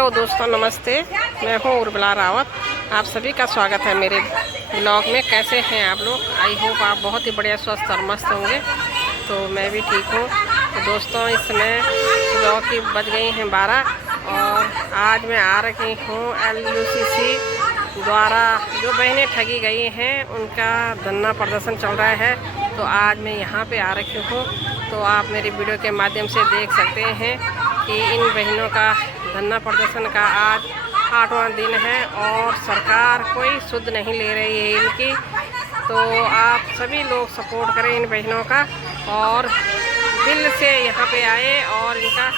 Hello दोस्तों, नमस्ते। मैं हूँ उर्मिला रावत। आप सभी का स्वागत है मेरे ब्लॉग में। कैसे हैं आप लोग? आई होप आप बहुत ही बढ़िया स्वस्थ और मस्त होंगे। तो मैं भी ठीक हूँ। तो दोस्तों, इस समय सुबह की बज गई हैं 12 और आज मैं आ रही हूँ LUCC द्वारा जो बहनें ठगी गई हैं उनका धरना प्रदर्शन चल रहा है। तो आज मैं यहाँ पे आ रही हूँ। तो आप मेरी वीडियो के माध्यम से देख सकते हैं कि इन बहनों का धरना प्रदर्शन का आज 8वां दिन है और सरकार कोई सुध नहीं ले रही है इनकी। तो आप सभी लोग सपोर्ट करें इन बहनों का और दिल से यहाँ पे आए और इनका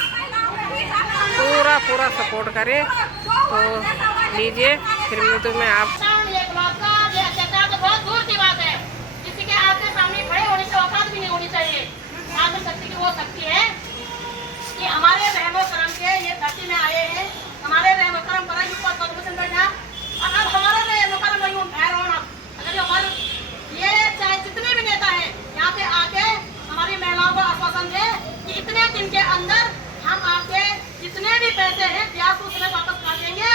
पूरा सपोर्ट करें। तो लीजिए, फिर मिलते में आप वो शक्ति है कि हमारे रहमो करम के ये धरती में आए हैं। हमारे रहमो करम पर ऊपर पद्म बैठा और अब हमारा रहमो करम वही ठहर होना। अगर हमारे ये चाहे जितने भी नेता हैं यहाँ पे आके हमारी महिलाओं को आश्वासन दे कि इतने दिन के अंदर हम आपके जितने भी पैसे हैं ब्याज उसमें वापस कर देंगे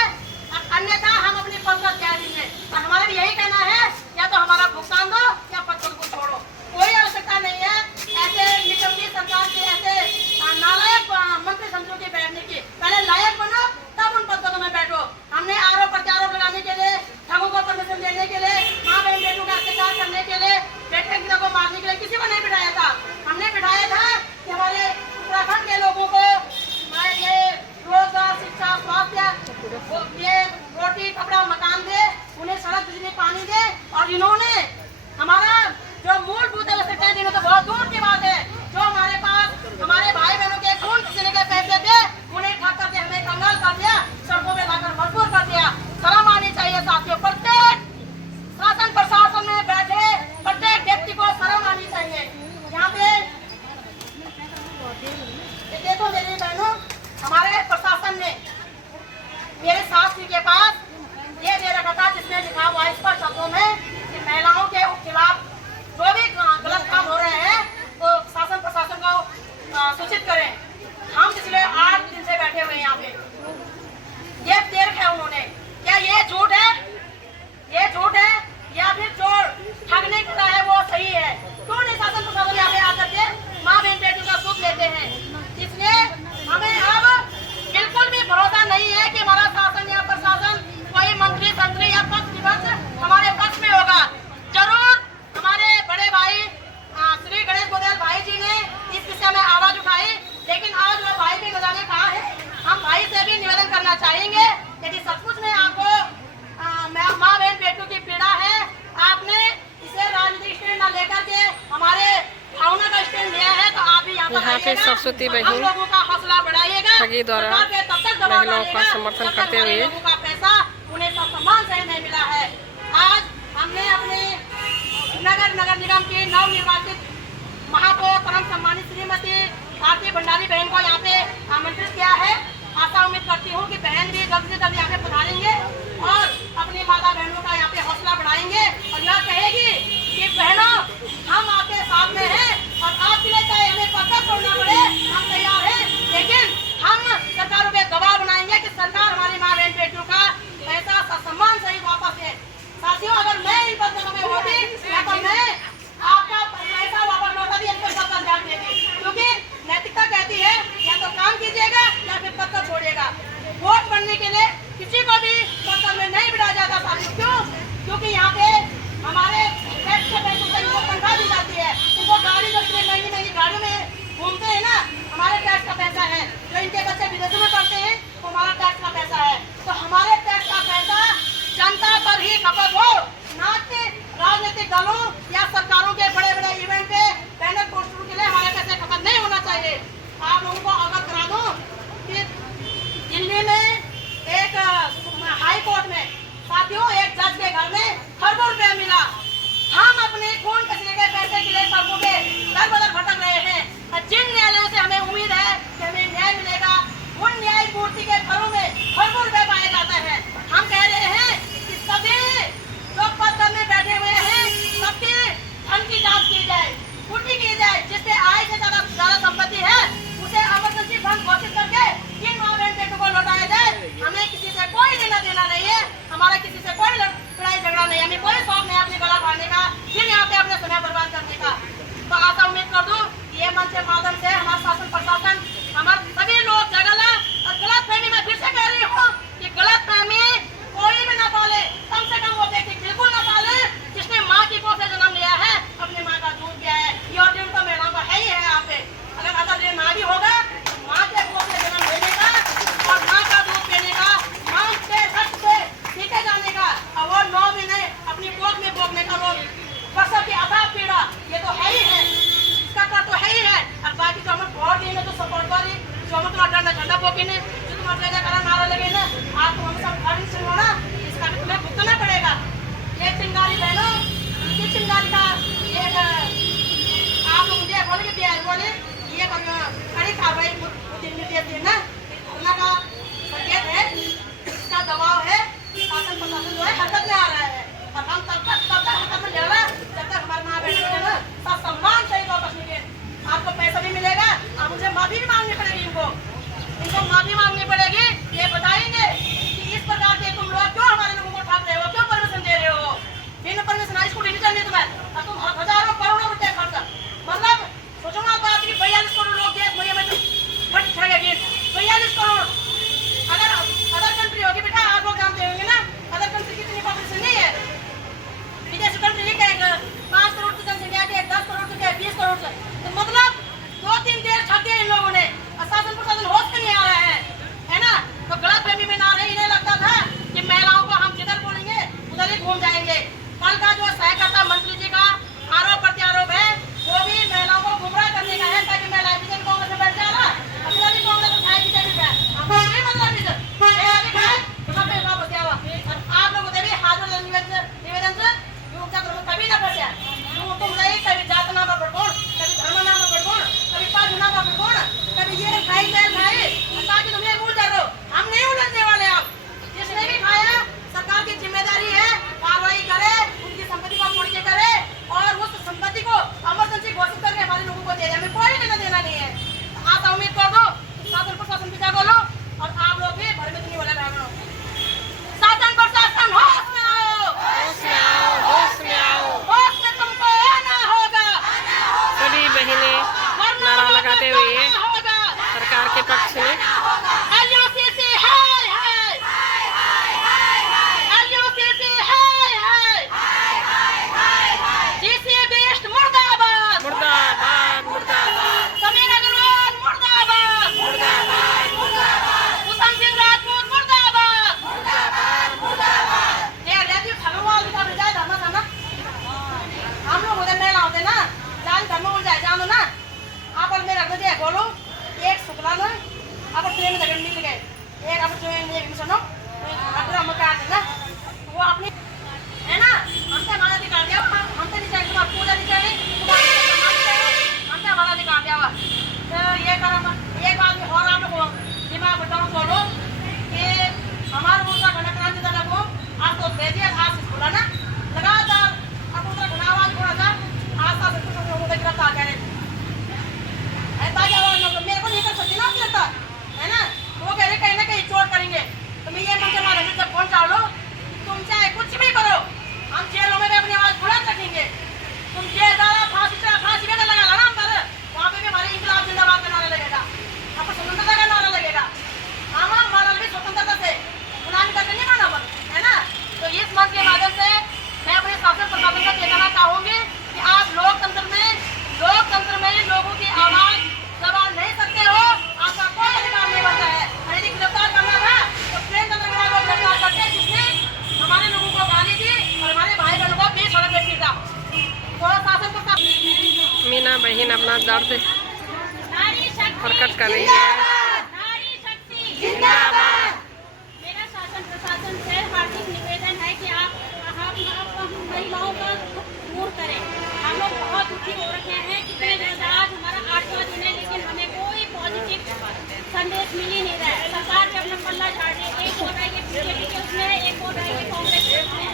और अन्यथा हम अपनी पद पर त्याग देंगे। और हमारा भी यही कहना है, या तो हमारा भुगतान दो या पद को छोड़ो। कोई आवश्यकता नहीं है ऐसे निकम्मी सरकार के ऐसे नालायक मंत्री संतरों के बैठने की। पहले लायक बनो तब उन पदों में बैठो। हमने आरोप प्रत्यारोप लगाने के लिए, ठगों को परमिशन देने के लिए, माँ बहन बेटों का अत्याचार करने के लिए, बेटे बेटियों को मारने के लिए किसी को नहीं बिठाया था। हमने बिठाया था कि हमारे उत्तराखंड के लोगों को ये रोजगार, शिक्षा, स्वास्थ्य, ये रोटी कपड़ा मकान दे, उन्हें सड़क बिजली पानी दे। और इन्होंने हमारा जो मूलभूत है उसे तय दिनों तो बहुत दूर की बात है। जो हमारे पास हमारे भाई बहनों के खून पसीने के पैसे थे उन्हें ठग करके हमें कंगाल कर दिया, सड़कों में लाकर मजबूर कर दिया। शर्म आनी चाहिए साथियों। प्रत्येक शासन प्रशासन में बैठे प्रत्येक व्यक्ति को शर्म आनी चाहिए। यहाँ पे देखो मेरी बहनों, हमारे प्रशासन ने मेरे सास जी के पास ये दे रखा था जिसमें लिखा हुआ है स्पष्ट शब्दों में कि महिलाओं के खिलाफ जो भी गलत काम हो रहे हैं तो शासन प्रशासन को सूचित करें। हम पिछले 8 दिन से बैठे हुए हैं यहाँ पे। ये दे रखा है उन्होंने। क्या ये झूठ है? ये झूठ है या फिर जो ठगने का है वो सही है? क्यों नहीं शासन प्रशासन यहाँ पे आकर के माँ बहन बेटियों का सुख लेते हैं? इसलिए हमें अब बिल्कुल भी भरोसा नहीं है कि हमारा शासन या प्रशासन कोई मंत्री संतरी या पक्ष विपक्ष हमारे पक्ष में होगा। जरूर हमारे बड़े भाई श्री गणेश गोयल भाई जी ने इस विषय में आवाज उठाई, लेकिन आज वो भाई भी न जाने कहाँ है। हम भाई से भी निवेदन करना चाहेंगे, यदि सचमुच में आपको माँ बहन बेटों की पीड़ा है, आपने इसे राजनीतिक स्टैंड न लेकर के हमारे भावना का स्टैंड लिया है, तो आप भी यहाँ पे सरस्वती बहन हम लोगों का हौसला बढ़ाइएगा। ठगी द्वारा महिलाओं का समर्थन करते हुए लोगों का पैसा उन्हें सम्मान से नहीं मिला है। आज हमने अपने नगर निगम की नवनिर्वाचित महापौर परम सम्मानित श्रीमती आरती भंडारी बहन को यहाँ पे आमंत्रित किया है। आशा उम्मीद करती हूँ कि बहन भी जल्द से जल्द यहाँ पे पधारेंगे और अपनी माता बहनों का यहाँ पे हौसला बढ़ाएंगे और यह कहेगी कि बहनों हम आपके साथ में हैं और आपके लिए चाहे हमें पत्थर छोड़ना पड़े हम तैयार हैं, लेकिन हम सरकारों पे दबाव बनाएंगे कि सरकार हमारी माँ बहन बेटियों का पैसा सम्मान सही वापस है। साथियों, अगर मैं इन पदों में होती तो मैं आपका पैसा वापस लौटा भी एक पैसा ध्यान देती, क्योंकि नैतिकता कहती है या तो काम कीजिएगा या फिर पत्थर छोड़िएगा। वोट बनने के लिए किसी को भी पत्थर में नहीं बिठाया जाता साथियों। क्यों? क्योंकि यहाँ पे हमारे टैक्स के पैसों से इनको तनख्वाह दी जाती है। इनको गाड़ी जो महंगी गाड़ियों में घूमते हैं ना, हमारे टैक्स का पैसा है। जो इनके बच्चे विदेशों में पढ़ते हैं वो हमारा टैक्स का पैसा है। तो हमारे टैक्स का पैसा जनता पर ही खपत हो, ना कि राजनीतिक दलों या सरकारों के बड़े बड़े इवेंट पे बैनर पोस्टरों के लिए हमारे पैसे खपत नहीं होना चाहिए। आप लोगों को अवगत करा दूं कि दिल्ली में एक हाई कोर्ट में साथियों एक जज के घर में खरबों रुपया मिला। हम अपने खून पसीने के पैसे के लिए सड़कों पे दर बदर भटक रहे हैं। जिन न्यायालयों से हमें उम्मीद है कि हमें न्याय मिलेगा, उन न्यायमूर्ति के घरों में खरबों रुपए पाए जाते हैं। हम कह रहे हैं कि सभी जो पद में बैठे हुए हैं सबके धन की जांच की तुम्हारा डंडा झंडा पोके ने, जो तुम्हारा जयकारा नारा लगे ना, आपको हम सब गाड़ी सुनो ना, इसका भी तुम्हें भुगतना पड़ेगा। ये चिंगारी बहनों, ये चिंगारी का एक आप लोग मुझे बोले कि प्यार बोले ये कड़ी कार्रवाई देती है ना, कोरोना का संकेत है, इसका दबाव है, शासन प्रशासन जो है हरकत में आ रहा है और हम तब तक हरकत में ले रहा है जब तक हमारे माँ बहनों को ना सब सम्मान सही वापस मिले। आपको पैसा भी मिलेगा और मुझे माफी भी मांगनी पड़ेगी, इनको माफी मांगनी पड़ेगी। ये बताएंगे कि इस प्रकार के तुम लोग क्यों हमारे लोगों को ठग रहे हो, क्यों परमिशन दे रहे हो, बिना परमिशन स्कूटी नहीं चलनी तुम्हें और तुम हजारों करोड़ों रुपए खर्च, मतलब सोचो ना बात की 42 करोड़ लोग देश में ठगेगी। 42 करोड़ अगर अदर कंट्री होगी बेटा, आप लोग जानते होंगे ना अदर कंट्री की इतनी पॉपुलेशन नहीं है। विदेशी कंट्री ये कहेगा 5 करोड़ की जनसंख्या है, 10 करोड़ से 20 करोड़ से, तो मतलब 2-3 देश ठग दिए इन लोगों ने। शासन प्रशासन होश में नहीं आ रहा है ना, तो गलत फहमी में ना रहे। इन्हें लगता था कि महिलाओं को हम जिधर बोलेंगे उधर ही घूम जाएंगे। कल का जो सहकर्ता मंत्री जी का आरोप प्रत्यारोप है वो भी महिलाओं को गुमराह करने का है, ताकि महिलाएं बीजेपी कांग्रेस में बैठ जाएगा, अपना भी कांग्रेस उठाए बीजेपी पे, हमको नहीं मतलब बीजेपी आप लोगों ने भी हाजिर निवेदन से कभी ना पड़ जाए, तुम नहीं कभी जात नाम पर कौन, कभी धर्म नाम पर कौन, कभी पाजू नाम पर कौन, कभी ये खाई ताकि तुम ये भूल जा रहे हो। हम नहीं उलझने वाले। आप जिसने भी खाया सरकार की जिम्मेदारी है कार्रवाई करे, उनकी संपत्ति को पूरी करे और उस संपत्ति को इमरजेंसी घोषित करके हमारे लोगों को दे दे। हमें कोई लेना देना नहीं है। आप उम्मीद कर दो शासन प्रशासन भी जागो लो और आप लोग भी भ्रमित नहीं होने लगे। शासन प्रशासन होश में आओ, होश में आओ, होश में आओ, होश में तुमको आना होगा। सभी बहनें नारा लगाते हुए सरकार के पक्ष में LUCC हाय हाय, LUCC हाय हाय, GCA बेस्ट मुर्दाबाद, मुर्दाबाद मुर्दाबाद, समीर अग्रवाल मुर्दाबाद, कुसुम सिंह राजपूत मुर्दाबाद, ये रेडियो धर्मवाल का विजय धर्म था ना, हम लोग उधर नहीं लाते ना, जान धर्म उड़ जाए जानो ना। आप और मेरा हृदय बोलो एक शुक्ला ना अब ट्रेन में मिल गए, एक अब ट्रेन में सुनो अपना मकान है ना, वो अपनी है ना, हमसे हमारा अधिकार दिया, हमसे नहीं चाहिए तुम्हारा पूजा नहीं चाहिए, हमसे हमारा अधिकार दिया हुआ। तो ये करम एक आदमी और आप लोग दिमाग बताओ बोलो कि हमारे दूसरा घना क्रांति दल को आज तो भेजिए, आज खुला ना लगातार अब दूसरा घना आवाज थोड़ा सा आज तक कुछ लोगों को गिरफ्तार करें मेरे को नहीं कर सकती ना लगता है ना, वो कह रहे कहीं ना कहीं चोट करेंगे। तो मैं ये मन से मारा जब फोन डालो तुम चाहे कुछ भी करो, हम जेलों में भी अपनी आवाज बुलंद रखेंगे। तुम जेल डाला फांसी में लगा ला ना अंदर, वहाँ पे भी हमारे इंकलाब जिंदाबाद का नारा लगेगा, आपको स्वतंत्रता का नारा लगेगा। हम हमारा भी स्वतंत्रता से गुलामी करके नहीं माना बन है ना। तो इस मंच के माध्यम से मैं अपने शासन प्रशासन को चेताना चाहूंगी कि आप लोकतंत्र में लोगों की आवाज दबा नहीं सकते हो, आपका कोई अधिकार नहीं बनता है। यदि गिरफ्तार करना था तो प्रेम चंद्र को गिरफ्तार करते जिसने हमारे लोगों को गाली दी और हमारे भाई बहनों को बीच सड़क पे पीटा। तो शासन को मीना बहन अपना दर्द प्रकट कर रही है। नारी शक्ति जिंदाबाद। मेरा शासन प्रशासन से हार्दिक निवेदन है कि आप महिलाओं को दूर करें। हम लोग बहुत दुखी हो रखे हैं, कितने दिन आज हमारा 8वां दिन है, लेकिन हमें कोई पॉजिटिव संदेश मिल ही नहीं रहा है। सरकार जब अपना पल्ला झाड़ रही है, एक बोल रहा है कि बीजेपी के उसमें है, एक बोल रहा है कि कांग्रेस के उसमें है।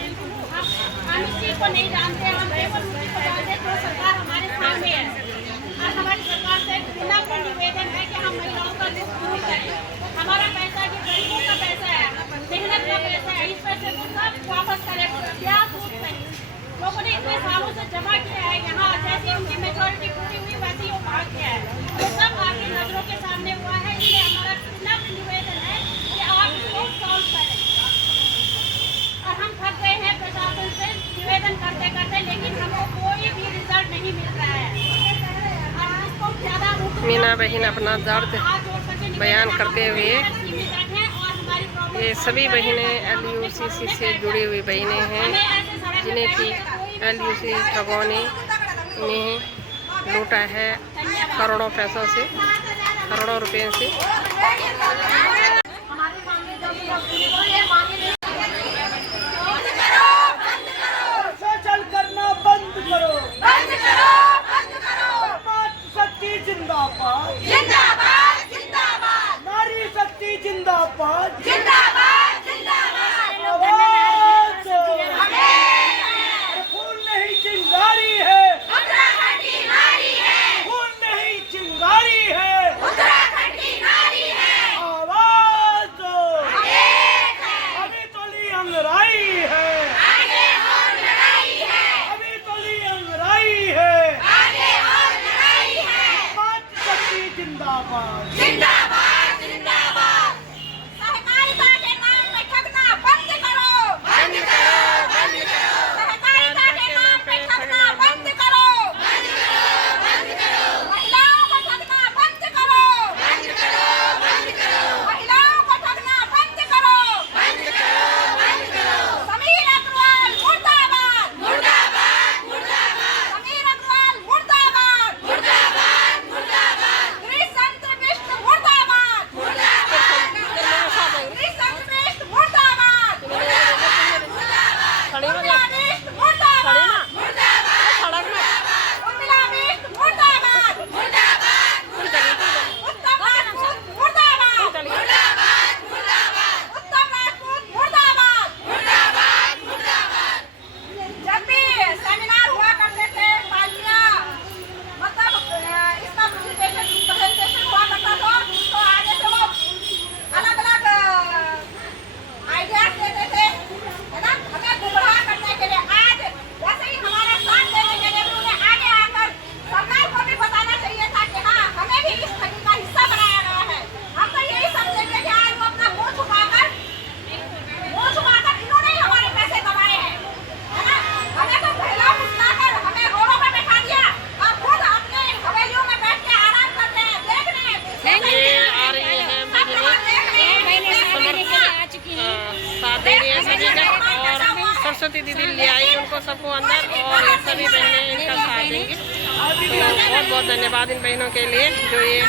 हम इस चीज को नहीं जानते, हम केवल उसी को जानते हैं जो सरकार हमारे सामने है। और हमारी सरकार से विनम्र निवेदन है कि हम महिलाओं का दुख दूर करें। हमारा पैसा जो गरीबों का पैसा है, मेहनत का पैसा है, इस पैसे को सब वापस करें। ब्याज सूद सहित लोगों ने इतने सालों से जमा किया है, यहाँ जैसे उनकी मेजोरिटी पूरी हुई वैसे ही वो भाग गया है। वो सब आपकी नजरों के सामने हुआ है, इसलिए हमारा विनम्र निवेदन है कि आप इसको सॉल्व करें। और हम थक गए हैं प्रशासन से निवेदन करते करते, लेकिन हमको कोई भी रिजल्ट नहीं मिल रहा है। और इसको ज्यादा मीना बहन अपना दर्द बयान करते हुए, ये सभी बहनें LUCC से जुड़ी हुई बहनें हैं जिन्हें कि LUCC ठगों ने इन्हें लूटा है करोड़ों पैसों से। करोड़ों रुपये से। हमारे सामने जो ये मांगे चल करना बंद करो, बंद करो, बंद करो। शक्ति जिंदाबाद, जिंदाबाद, जिंदाबाद, नारी शक्ति जिंदाबाद, जिंदाबाद, जिंदाबाद। आवाज खून नहीं चिंगारी है, उत्तराखंड की नारी है, खून नहीं चिंगारी है, उत्तराखंड की नारी है, आवाज दो, एक है, अभी तो ली अंगराई है, आगे और लड़ाई है, अभी तो ली अंगराई है, आगे और लड़ाई है। शक्ति जिंदाबाद, जिंदाबाद, जिंदाबाद। सहकारिता के नाम पे ठगना बंद करो, बंद करो, बंद करो। सहकारिता के नाम पे ठगना बंद करो, बंद करो, बंद करो। महिलाओं को ठगना बंद करो, बंद करो, बंद करो। महिलाओं को ठगना बंद करो, बंद करो, बंद करो। समीर अग्रवाल मुर्दाबाद, मुर्दाबाद, मुर्दाबाद। समीर अग्रवाल मुर्दाबाद, मुर्दाबाद, मुर्दाबाद। त्रिशंत्र विष्णु मुर्दाबाद, मुर्दाबाद, मुर्दाबाद। त्रिशंत्र विष्णु मुर्दाबाद, मुर्दाबाद, मुर्दाबाद। खड़ी हो जा। उर्मिला विष्णु मुर्दाबाद, खड़ी ना। मुर्दाबाद, सड़क में। उर्मिला विष्णु मुर्दाबाद, मुर्दाबाद, मुर्दाबाद। उत्तम राजपूत मुर्दाबाद, मुर्दाबाद, मुर्दाबाद। उत्तम राजपूत मुर्दाबाद, मुर्दाबाद, मुर्दाबाद। जब भी सेमिनार हुआ करते थे पार्टियां, मतलब इसका प्रेजेंटेशन हुआ करता था, तो आगे से वो अलग अलग आइडियाज देते थे, है ना, हमें गुमराह करने के लिए। आज वैसे ही हमारा साथ देने के लिए भी उन्हें आगे आकर सरकार को भी बताना चाहिए था कि हाँ, हमें भी इस ठगी का हिस्सा बनाया गया है। हम तो यही समझेंगे कि आज वो अपना मुंह छुपाकर इन्होंने ही हमारे पैसे दबाए हैं, है ना। हमें तो पहला फुसलाकर हमें रोडों पर बैठा दिया और खुद अपने हवेलियों में बैठ के आराम करते हैं, देख रहे हैं। ये आ रही हैं साथ दे रही है सभी का, और सरस्वती दीदी ले आई उनको सबको अंदर, और ये सभी बहनें इनका साथ देंगी। तो बहुत बहुत धन्यवाद इन बहनों के लिए जो ये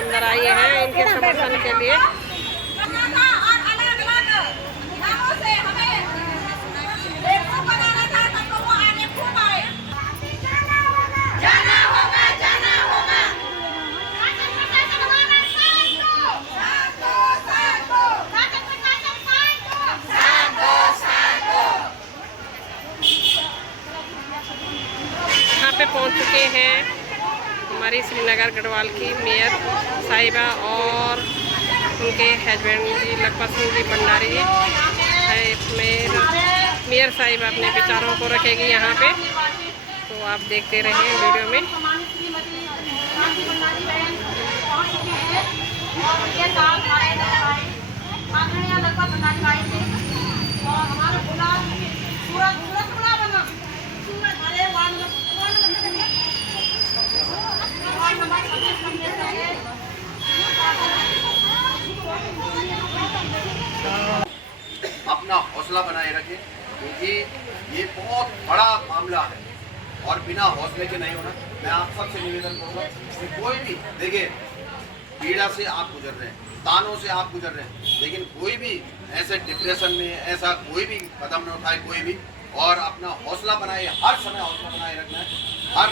अंदर आई हैं इनके समर्थन के लिए। यहाँ पे पहुँच चुके हैं हमारी श्रीनगर गढ़वाल की मेयर साहिबा और उनके हस्बैंड जी लखपत सिंह जी भंडारी जी है। मेयर साहिबा अपने विचारों को रखेगी यहाँ पे, तो आप देखते रहें वीडियो में। अपना हौसला बनाए रखें, क्योंकि ये बहुत बड़ा मामला है और बिना हौसले के नहीं होना। मैं आप सबसे निवेदन करूँगा कि कोई भी देखिए, पीड़ा से आप गुजर रहे हैं, तानों से आप गुजर रहे हैं, लेकिन कोई भी ऐसे डिप्रेशन में ऐसा कोई भी कदम न उठाए, कोई भी, और अपना हौसला बनाए, हर समय हौसला बनाए रखना है, हर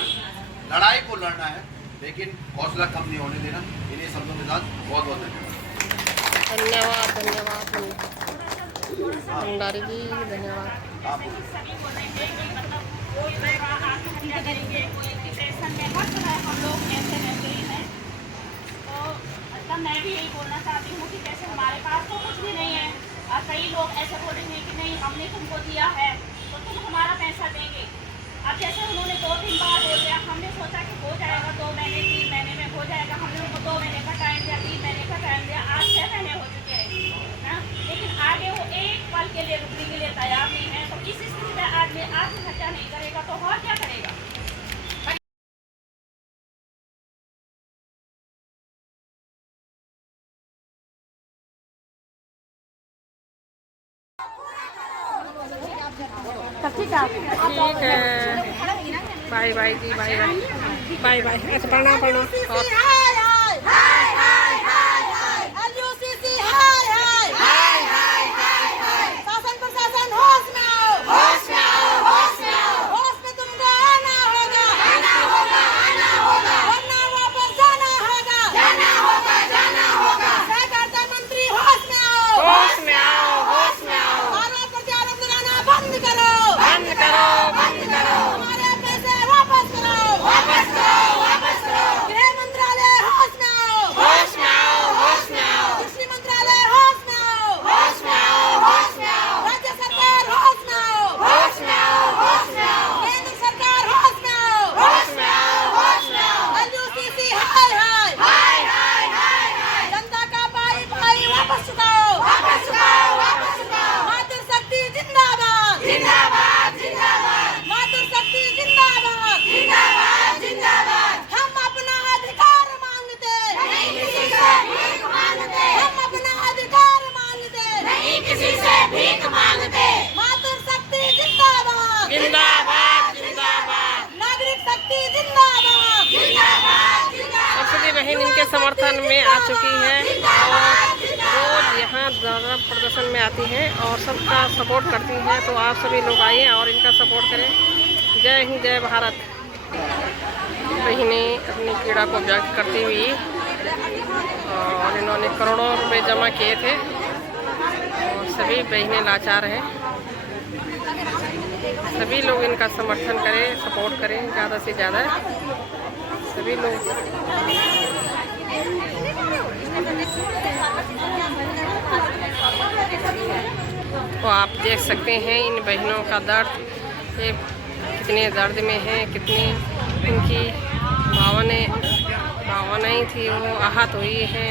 लड़ाई को लड़ना है, लेकिन हौसला कम नहीं होने देना। इन्हीं शब्दों के साथ बहुत बहुत धन्यवाद। धन्यवाद भंडारी जी, धन्यवाद। आप मैं भी यही बोलना चाहती हूँ कि जैसे हमारे पास तो कुछ भी नहीं है, और कई लोग ऐसे बोलेंगे कि नहीं हमने तुमको दिया है तो तुम हमारा पैसा देंगे। अब जैसे उन्होंने 2-3 बार बोल दिया, हमने सोचा कि हो जाएगा, 2 महीने 3 महीने में हो जाएगा। हमने उनको 2 महीने का टाइम दिया, 3 महीने का टाइम दिया, आज 6 महीने हो चुके हैं ना, लेकिन आगे वो एक पल के लिए रुकने के लिए तैयार नहीं है। तो इस स्थिति में आदमी आत्महत्या नहीं करेगा तो और क्या करेगा। ठीक है, बाय बाय जी, बाय बाय, बाय बाय। ऐसे प्रणाम प्रणाम। बहन इनके समर्थन में आ चुकी है और रोज़ यहाँ धरना प्रदर्शन में आती हैं और सबका सपोर्ट करती हैं। तो आप सभी लोग आइए और इनका सपोर्ट करें। जय हिंद, जय भारत। बहनें अपनी पीड़ा को व्यक्त करती हुई और इन्होंने करोड़ों रुपए जमा किए थे और सभी बहनें लाचार हैं। सभी लोग इनका समर्थन करें, सपोर्ट करें ज़्यादा से ज़्यादा सभी लोग। तो आप देख सकते हैं इन बहनों का दर्द, ये कितने दर्द में है, कितनी इनकी भावनाएं थी वो आहत हुई है।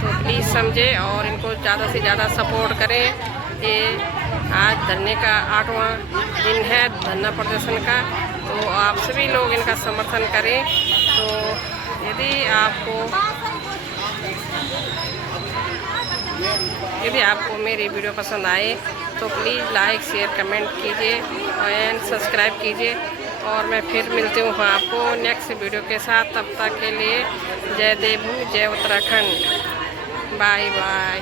तो प्लीज़ समझे और इनको ज़्यादा से ज़्यादा सपोर्ट करें। ये आज धरने का 8वां दिन है धरना प्रदर्शन का, तो आप सभी लोग इनका समर्थन करें। तो यदि आपको मेरी वीडियो पसंद आए तो प्लीज़ लाइक, शेयर, कमेंट कीजिए एंड सब्सक्राइब कीजिए। और मैं फिर मिलती हूँ आपको नेक्स्ट वीडियो के साथ। तब तक के लिए जय देवभूमि, जय उत्तराखंड। Bye bye.